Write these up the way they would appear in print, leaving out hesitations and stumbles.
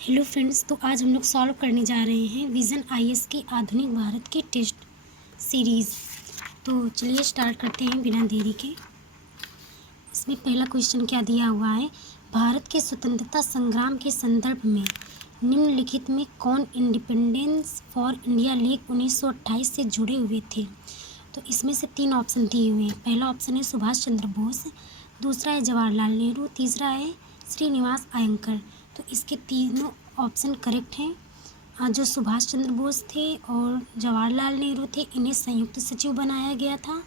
Hello friends, तो आज हम लोग सॉल्व करने जा रहे हैं विज़न आईएएस की आधुनिक भारत की टेस्ट सीरीज़। तो चलिए स्टार्ट करते हैं बिना देरी के। इसमें पहला क्वेश्चन क्या दिया हुआ है, भारत के स्वतंत्रता संग्राम के संदर्भ में निम्नलिखित में कौन इंडिपेंडेंस फॉर इंडिया लीग 1928 से जुड़े हुए थे। तो इसमें से तीन ऑप्शन दिए हुए हैं। पहला ऑप्शन है सुभाष चंद्र बोस, दूसरा है जवाहरलाल नेहरू, तीसरा है श्रीनिवास अयंकर। तो इसके तीनों ऑप्शन करेक्ट हैं। जो सुभाष चंद्र बोस थे और जवाहरलाल नेहरू थे, इन्हें संयुक्त सचिव बनाया गया था,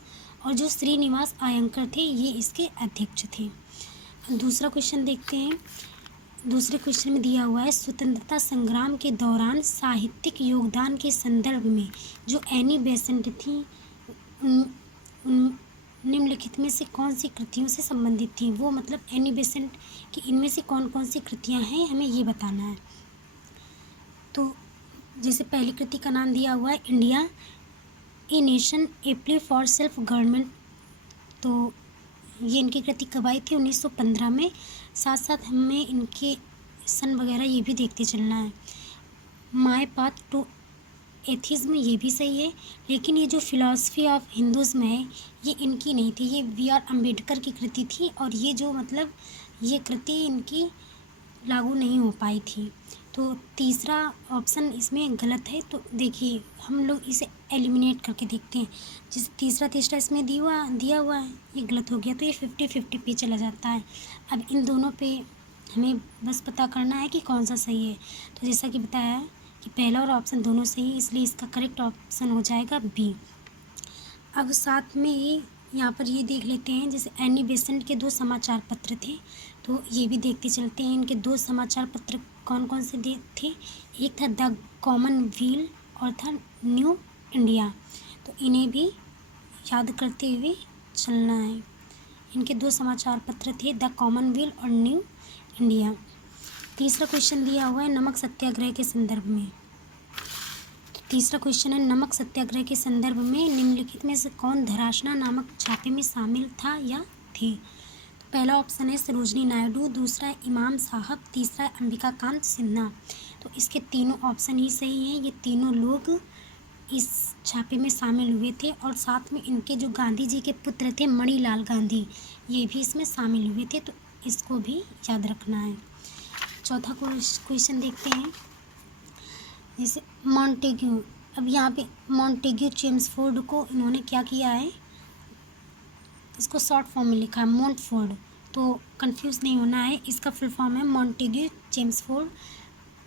और जो श्रीनिवास अयंकर थे ये इसके अध्यक्ष थे। दूसरा क्वेश्चन देखते हैं। दूसरे क्वेश्चन में दिया हुआ है स्वतंत्रता संग्राम के दौरान साहित्यिक योगदान के संदर्भ में जो एनी बेसेंट थी निम्नलिखित में से कौन सी कृतियों से संबंधित थी। वो मतलब एनी बेसेंट की इनमें से कौन कौन सी कृतियां हैं, हमें ये बताना है। तो जैसे पहली कृति का नाम दिया हुआ है India a nation a play for self government. तो ये इनकी कृति कब आई थी, 1915 में। साथ साथ हमें इनके सन वगैरह ये भी देखते चलना है। माय पाथ टू एथिज्म ये भी सही है, लेकिन ये जो फिलॉसफी ऑफ हिंदुज़्म है ये इनकी नहीं थी, ये वी आर अम्बेडकर की कृति थी, और ये जो मतलब ये कृति इनकी लागू नहीं हो पाई थी। तो तीसरा ऑप्शन इसमें गलत है। तो देखिए हम लोग इसे एलिमिनेट करके देखते हैं। जैसे तीसरा इसमें दिया हुआ है, ये गलत हो गया, तो ये 50-50 पे चला जाता है। अब इन दोनों पे हमें बस पता करना है कि कौन सा सही है। तो जैसा कि बताया है कि पहला और ऑप्शन दोनों सही है, इसलिए इसका करेक्ट ऑप्शन हो जाएगा बी। अब साथ में ही यहाँ पर ये देख लेते हैं, जैसे एनी बेसेंट के 2 समाचार पत्र थे, तो ये भी देखते चलते हैं। इनके 2 समाचार पत्र कौन कौन से थे। एक था द कॉमनवेल्थ और था न्यू इंडिया। तो इन्हें भी याद करते हुए चलना है। इनके 2 समाचार पत्र थे, द कॉमनवेल्थ और न्यू इंडिया। तीसरा क्वेश्चन दिया हुआ है नमक सत्याग्रह के संदर्भ में। तीसरा क्वेश्चन है नमक सत्याग्रह के संदर्भ में निम्नलिखित में से कौन धरासना नामक छापे में शामिल था या थी। तो पहला ऑप्शन है सरोजनी नायडू, दूसरा है इमाम साहब, तीसरा है अंबिकाकांत सिन्हा। तो इसके तीनों ऑप्शन ही सही हैं। ये तीनों लोग इस छापे में शामिल हुए थे, और साथ में इनके जो गांधी जी के पुत्र थे मणिलाल गांधी, ये भी इसमें शामिल हुए थे। तो इसको भी याद रखना है। चौथा क्वेश्चन देखते हैं, जैसे मॉन्टेग्यू। अब यहाँ पे मॉन्टेग्यू चेम्सफोर्ड को इन्होंने क्या किया है, इसको शॉर्ट फॉर्म में लिखा है मोंटफोर्ड, तो कंफ्यूज नहीं होना है। इसका फुल फॉर्म है मॉन्टेग्यू चेम्सफोर्ड।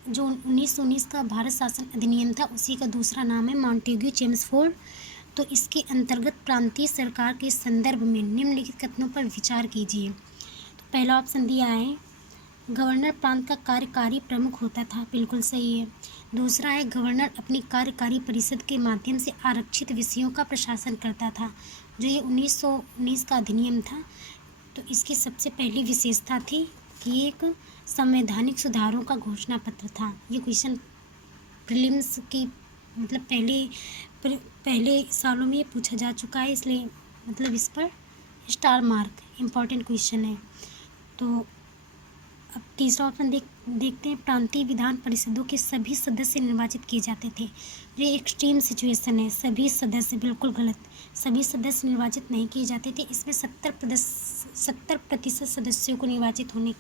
जो 1919 का भारत शासन अधिनियम था उसी का दूसरा नाम है मॉन्टेग्यू चेम्सफोर्ड। तो इसके अंतर्गत प्रांतीय सरकार के संदर्भ में निम्नलिखित कथनों पर विचार कीजिए। तो पहला ऑप्शन दिया है गवर्नर प्रांत का कार्यकारी प्रमुख होता था, बिल्कुल सही है। दूसरा है गवर्नर अपनी कार्यकारी परिषद के माध्यम से आरक्षित विषयों का प्रशासन करता था। जो ये 1919 का अधिनियम था, तो इसकी सबसे पहली विशेषता थी कि एक संवैधानिक सुधारों का घोषणा पत्र था। ये क्वेश्चन प्रीलिम्स की मतलब पहले सालों में ये पूछा जा चुका है, इसलिए मतलब इस पर स्टार मार्क, इम्पॉर्टेंट क्वेश्चन है। तो अब तीसरा ऑप्शन देखते हैं प्रांतीय विधान परिषदों के सभी सदस्य निर्वाचित किए जाते थे। ये एक्सट्रीम सिचुएशन है, सभी सदस्य, बिल्कुल गलत। सभी सदस्य निर्वाचित नहीं किए जाते थे। इसमें 70% सदस्यों को निर्वाचित होने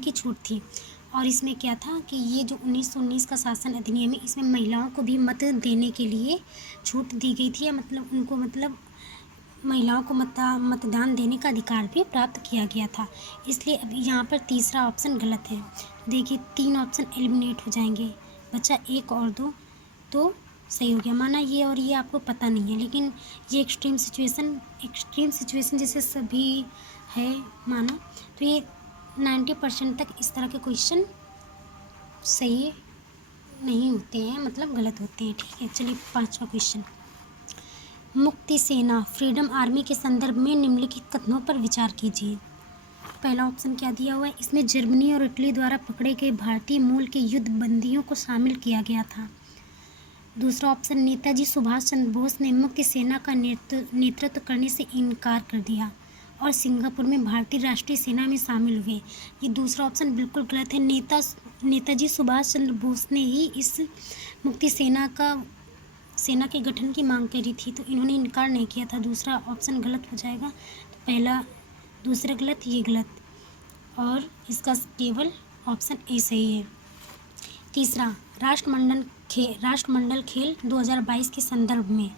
की छूट थी। और इसमें क्या था कि ये जो 1919 का शासन अधिनियम है, इसमें महिलाओं को भी मत देने के लिए छूट दी गई थी, या मतलब उनको महिलाओं को मतदान देने का अधिकार भी प्राप्त किया गया था। इसलिए अब यहाँ पर तीसरा ऑप्शन गलत है। देखिए 3 ऑप्शन एलिमिनेट हो जाएंगे, बचा 1 और 2, तो सही हो गया। माना ये और ये आपको पता नहीं है, लेकिन ये एक्सट्रीम सिचुएशन जैसे सभी है माना, तो ये 90% तक इस तरह के क्वेश्चन सही नहीं होते हैं, मतलब गलत होते हैं। ठीक है, चलिए 5वां क्वेश्चन, मुक्ति सेना फ्रीडम आर्मी के संदर्भ में निम्नलिखित कथनों पर विचार कीजिए। पहला ऑप्शन क्या दिया हुआ है, इसमें जर्मनी और इटली द्वारा पकड़े गए भारतीय मूल के युद्ध बंदियों को शामिल किया गया था। दूसरा ऑप्शन नेताजी सुभाष चंद्र बोस ने मुक्ति सेना का नेतृत्व करने से इनकार कर दिया। और सिंगापुर में भारतीय राष्ट्रीय सेना में शामिल हुए। ये दूसरा ऑप्शन बिल्कुल गलत है। नेताजी सुभाष चंद्र बोस ने ही इस मुक्ति सेना के गठन की मांग करी थी, तो इन्होंने इनकार नहीं किया था। दूसरा ऑप्शन गलत हो जाएगा। तो पहला, दूसरा गलत, ये गलत, और इसका केवल ऑप्शन ए सही है। तीसरा, राष्ट्रमंडल खेल 2022 के संदर्भ में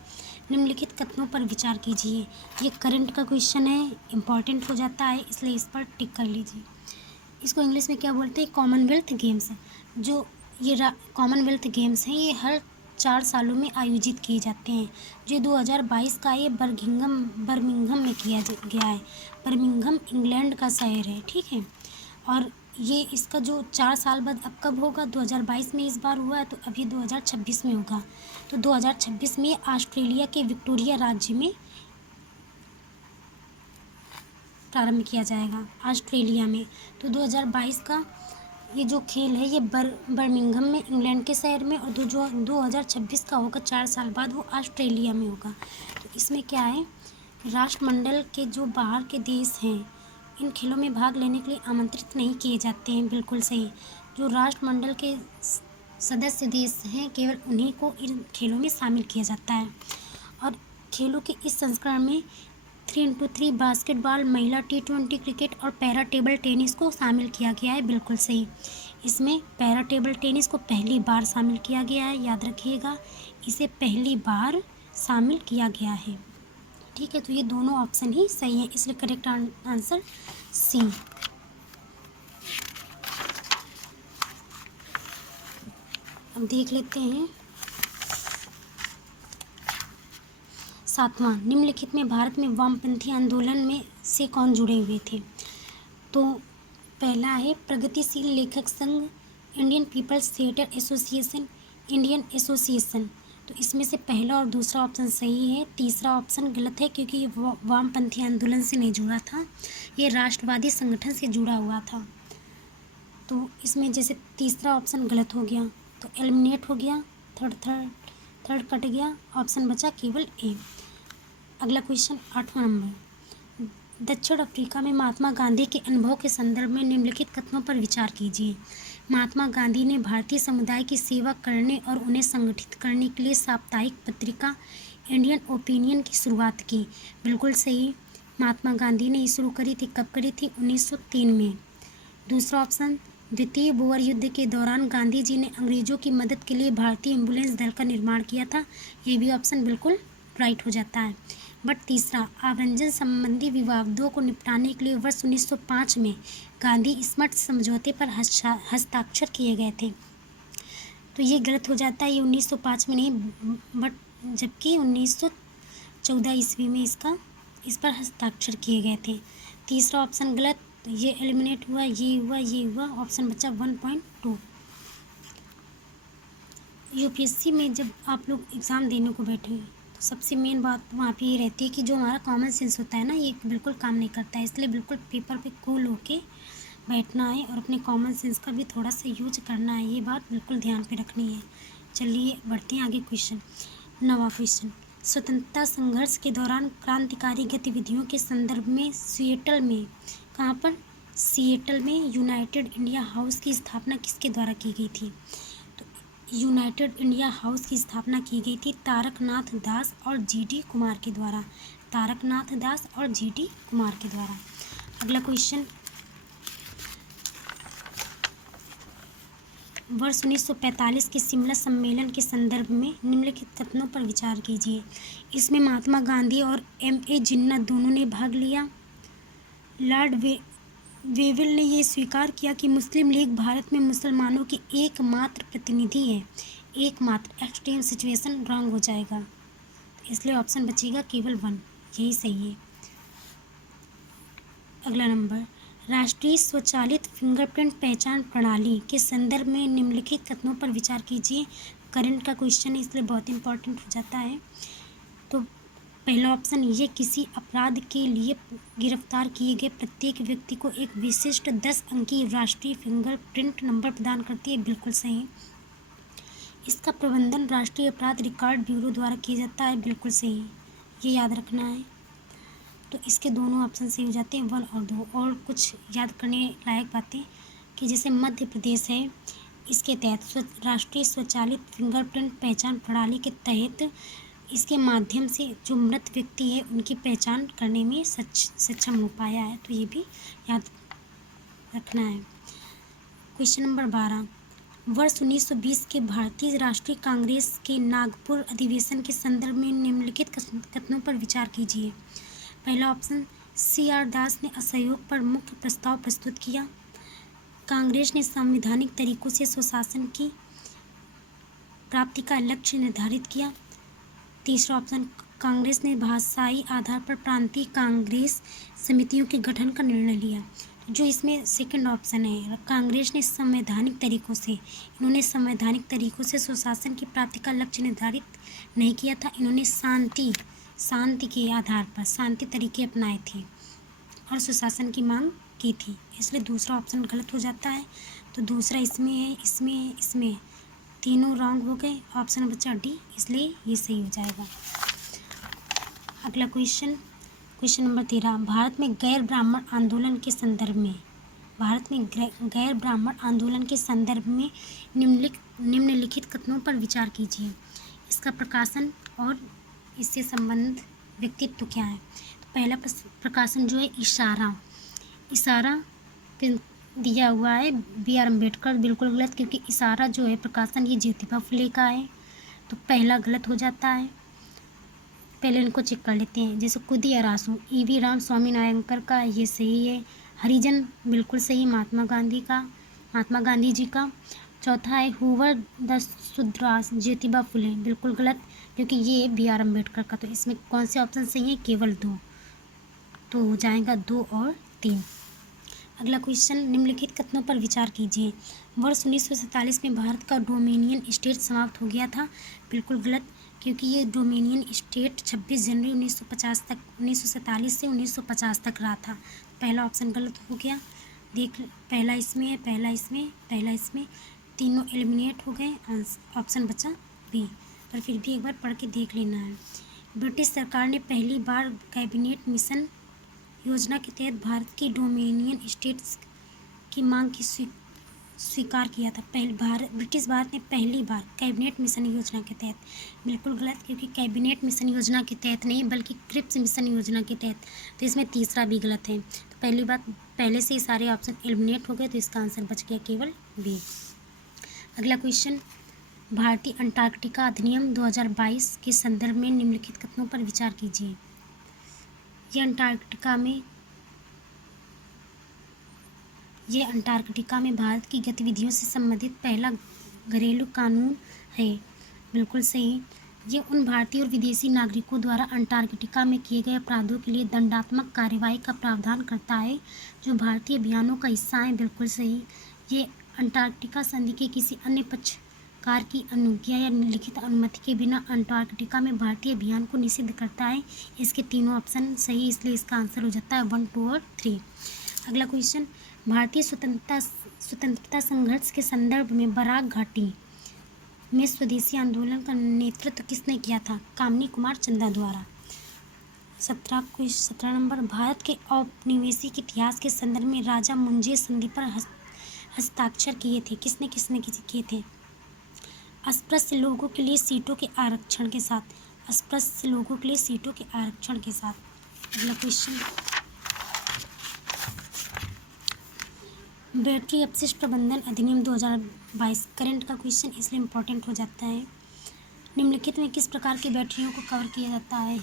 निम्नलिखित कथनों पर विचार कीजिए। ये करंट का क्वेश्चन है, इम्पॉर्टेंट हो जाता है, इसलिए इस पर टिक कर लीजिए। इसको इंग्लिश में क्या बोलते हैं? Commonwealth games. जो ये कॉमनवेल्थ गेम्स हैं, ये हर 4 सालों में आयोजित किए जाते हैं। जो 2022 का ये बर्मिंघम में किया गया है। बर्मिंघम इंग्लैंड का शहर है, ठीक है। और ये इसका जो 4 साल बाद अब कब होगा? 2022 में इस बार हुआ है, तो अब ये 2026 में होगा। तो 2026 में ऑस्ट्रेलिया के विक्टोरिया राज्य में प्रारंभ किया जाएगा, ऑस्ट्रेलिया में। तो 2022 का ये जो खेल है, ये बर्मिंघम में इंग्लैंड के शहर में, और जो 2026 का होगा 4 साल बाद, वो ऑस्ट्रेलिया में होगा। तो इसमें क्या है, राष्ट्रमंडल के जो बाहर के देश हैं, इन खेलों में भाग लेने के लिए आमंत्रित नहीं किए जाते हैं। बिल्कुल सही। जो राष्ट्रमंडल के सदस्य देश हैं, केवल उन्हीं को इन खेलों में शामिल किया जाता है। और खेलों के इस संस्करण में 3x3 बास्केटबॉल, महिला T20 क्रिकेट और पैरा टेबल टेनिस को शामिल किया गया है। बिल्कुल सही। इसमें पैरा टेबल टेनिस को पहली बार शामिल किया गया है, याद रखिएगा, इसे पहली बार शामिल किया गया है, ठीक है। तो ये दोनों ऑप्शन ही सही है, इसलिए करेक्ट आंसर सी। अब देख लेते हैं 7वां, निम्नलिखित में भारत में वामपंथी आंदोलन में से कौन जुड़े हुए थे? तो पहला है Pragatishil Lekhak Sangh, Indian people's theatre association, Indian association. तो इसमें से पहला और दूसरा ऑप्शन सही है। तीसरा ऑप्शन गलत है, क्योंकि ये वामपंथी आंदोलन से नहीं जुड़ा था, ये राष्ट्रवादी संगठन से जुड़ा हुआ था। तो इसमें जैसे तीसरा ऑप्शन गलत हो गया, तो एलिमिनेट हो गया, थर्ड कट गया, ऑप्शन बचा केवल ए। अगला क्वेश्चन 8वां नंबर, दक्षिण अफ्रीका में महात्मा गांधी के अनुभव के संदर्भ में निम्नलिखित कथनों पर विचार कीजिए। महात्मा गांधी ने भारतीय समुदाय की सेवा करने और उन्हें संगठित करने के लिए साप्ताहिक पत्रिका इंडियन ओपिनियन की शुरुआत की। बिल्कुल सही। महात्मा गांधी ने ये शुरू करी थी, कब करी थी? 1903 में। दूसरा ऑप्शन, द्वितीय बोअर युद्ध के दौरान गांधी जी ने अंग्रेजों की मदद के लिए भारतीय एम्बुलेंस दल का निर्माण किया था। ये भी ऑप्शन बिल्कुल राइट हो जाता है। बट तीसरा, आवरंजन संबंधी विवादों को निपटाने के लिए वर्ष 1905 में गांधी स्मट समझौते पर हस्ताक्षर किए गए थे। तो ये गलत हो जाता है, ये 1905 में नहीं, बट जबकि 1914 ईस्वी में इस पर हस्ताक्षर किए गए थे। तीसरा ऑप्शन गलत, तो ये एलिमिनेट हुआ, ये हुआ, ऑप्शन बचा 1.2। यूपीएससी में जब आप लोग एग्ज़ाम देने को बैठे तो सबसे मेन बात वहाँ पे ये रहती है कि जो हमारा कॉमन सेंस होता है ना, ये बिल्कुल काम नहीं करता है। इसलिए बिल्कुल पेपर पे कूल होके बैठना है और अपने कॉमन सेंस का भी थोड़ा सा यूज करना है, ये बात बिल्कुल ध्यान पे रखनी है। चलिए बढ़ते हैं आगे। क्वेश्चन 9वां क्वेश्चन, स्वतंत्रता संघर्ष के दौरान क्रांतिकारी गतिविधियों के संदर्भ में सिएटल में, कहाँ पर? सिएटल में यूनाइटेड इंडिया हाउस की स्थापना किसके द्वारा की गई थी? यूनाइटेड इंडिया हाउस की स्थापना की गई थी तारकनाथ दास और जीडी कुमार के द्वारा। तारकनाथ दास और जीडी कुमार के द्वारा। अगला क्वेश्चन, वर्ष 1945 के शिमला सम्मेलन के संदर्भ में निम्नलिखित कथनों पर विचार कीजिए। इसमें महात्मा गांधी और M.A. जिन्ना दोनों ने भाग लिया। लॉर्ड वेवेल ने यह स्वीकार किया कि मुस्लिम लीग भारत में मुसलमानों की एकमात्र प्रतिनिधि है। एकमात्र, एक्सट्रीम सिचुएशन रॉन्ग हो जाएगा, इसलिए ऑप्शन बचेगा केवल 1, यही सही है। अगला नंबर, राष्ट्रीय स्वचालित फिंगरप्रिंट पहचान प्रणाली के संदर्भ में निम्नलिखित कथनों पर विचार कीजिए। करंट का क्वेश्चन है, इसलिए बहुत इंपॉर्टेंट हो जाता है। तो पहला ऑप्शन, ये किसी अपराध के लिए गिरफ्तार किए गए प्रत्येक व्यक्ति को एक विशिष्ट 10 अंकीय राष्ट्रीय फिंगरप्रिंट नंबर प्रदान करती है। बिल्कुल सही। इसका प्रबंधन राष्ट्रीय अपराध रिकॉर्ड ब्यूरो द्वारा किया जाता है। बिल्कुल सही, ये याद रखना है। तो इसके दोनों ऑप्शन सही हो जाते हैं, 1 और 2। और कुछ याद करने लायक बातें कि जैसे मध्य प्रदेश है, इसके तहत राष्ट्रीय स्वचालित फिंगरप्रिंट पहचान प्रणाली के तहत इसके माध्यम से जो मृत व्यक्ति है उनकी पहचान करने में सक्षम हो पाया है। तो ये भी याद रखना है। क्वेश्चन नंबर 12, वर्ष 1920 के भारतीय राष्ट्रीय कांग्रेस के नागपुर अधिवेशन के संदर्भ में निम्नलिखित कथनों पर विचार कीजिए। पहला ऑप्शन, CR दास ने असहयोग पर मुख्य प्रस्ताव प्रस्तुत किया। कांग्रेस ने संवैधानिक तरीकों से सुशासन की प्राप्ति का लक्ष्य निर्धारित किया। तीसरा ऑप्शन, कांग्रेस ने भाषाई आधार पर प्रांतीय कांग्रेस समितियों के गठन का निर्णय लिया। जो इसमें सेकंड ऑप्शन है, कांग्रेस ने संवैधानिक संवैधानिक तरीकों से सुशासन की प्राप्ति का लक्ष्य निर्धारित नहीं किया था। इन्होंने शांति के आधार पर शांति तरीके अपनाए थे और सुशासन की मांग की थी, इसलिए दूसरा ऑप्शन गलत हो जाता है। तो दूसरा इसमें है, इसमें तीनों रॉन्ग हो गए। ऑप्शन बचा डी, इसलिए ये सही हो जाएगा। अगला क्वेश्चन नंबर 13, भारत में गैर ब्राह्मण आंदोलन के संदर्भ में निम्नलिखित कथनों पर विचार कीजिए। इसका प्रकाशन और इससे संबंध व्यक्तित्व क्या है। तो पहला प्रकाशन जो है इशारा पे दिया हुआ है BR अम्बेडकर, बिल्कुल गलत, क्योंकि इशारा जो है प्रकाशन ये ज्योतिबा फुले का है, तो पहला गलत हो जाता है। पहले इनको चेक कर लेते हैं। जैसे कुदी अरासू EV राम स्वामी नायकर का, ये सही है। हरिजन बिल्कुल सही, महात्मा गांधी जी का। चौथा है हुवर द सुद्रास ज्योतिबा फुले, बिल्कुल गलत, क्योंकि ये BR अम्बेडकर का। तो इसमें कौन से ऑप्शन सही है, केवल 2, तो हो जाएगा 2 और 3। अगला क्वेश्चन, निम्नलिखित कथनों पर विचार कीजिए। वर्ष 1947 में भारत का डोमिनियन स्टेट समाप्त हो गया था, बिल्कुल गलत, क्योंकि ये डोमिनियन स्टेट 26 जनवरी 1947 से 1950 तक रहा था। पहला ऑप्शन गलत हो गया। पहला इसमें तीनों एलिमिनेट हो गए, ऑप्शन बचा बी, पर फिर भी एक बार पढ़ के देख लेना है। ब्रिटिश सरकार ने पहली बार कैबिनेट मिशन योजना के तहत भारत की डोमिनियन स्टेट्स की मांग की स्वीकार किया था। ब्रिटिश भारत ने पहली बार कैबिनेट मिशन योजना के तहत, बिल्कुल गलत, क्योंकि कैबिनेट मिशन योजना के तहत नहीं बल्कि क्रिप्स मिशन योजना के तहत, तो इसमें तीसरा भी गलत है। तो पहली बात, पहले से ही सारे ऑप्शन एलिमिनेट हो गए, तो इसका आंसर बच गया केवल बी। अगला क्वेश्चन, भारतीय अंटार्कटिका अधिनियम 2022 के संदर्भ में निम्नलिखित कथनों पर विचार कीजिए। ये अंटार्कटिका में भारत की गतिविधियों से संबंधित पहला घरेलू कानून है, बिल्कुल सही। ये उन भारतीय और विदेशी नागरिकों द्वारा अंटार्कटिका में किए गए अपराधों के लिए दंडात्मक कार्रवाई का प्रावधान करता है जो भारतीय अभियानों का हिस्सा है, बिल्कुल सही। ये अंटार्कटिका संधि के किसी अन्य पक्षकार की अनुज्ञा या लिखित अनुमति के बिना अंटार्कटिका में भारतीय अभियान को निषिद्ध करता है। इसके तीनों ऑप्शन सही, इसलिए इसका आंसर हो जाता है 1, 2 और 3। अगला क्वेश्चन, भारतीय स्वतंत्रता संघर्ष के संदर्भ में बराक घाटी में स्वदेशी आंदोलन का नेतृत्व किसने किया था। कामिनी कुमार चंदा द्वारा। 17 नंबर, भारत के औपनिवेशिक इतिहास के संदर्भ में राजा मुंजे संधि पर हस्ताक्षर किए थे। किसने किए थे। अस्पृश्य लोगों के लिए सीटों के आरक्षण के साथ। अगला क्वेश्चन, बैटरी अपशिष्ट प्रबंधन अधिनियम 2022 करंट का क्वेश्चन, इसलिए इम्पोर्टेंट हो जाता है। निम्नलिखित में किस प्रकार की बैटरियों को कवर किया जाता है।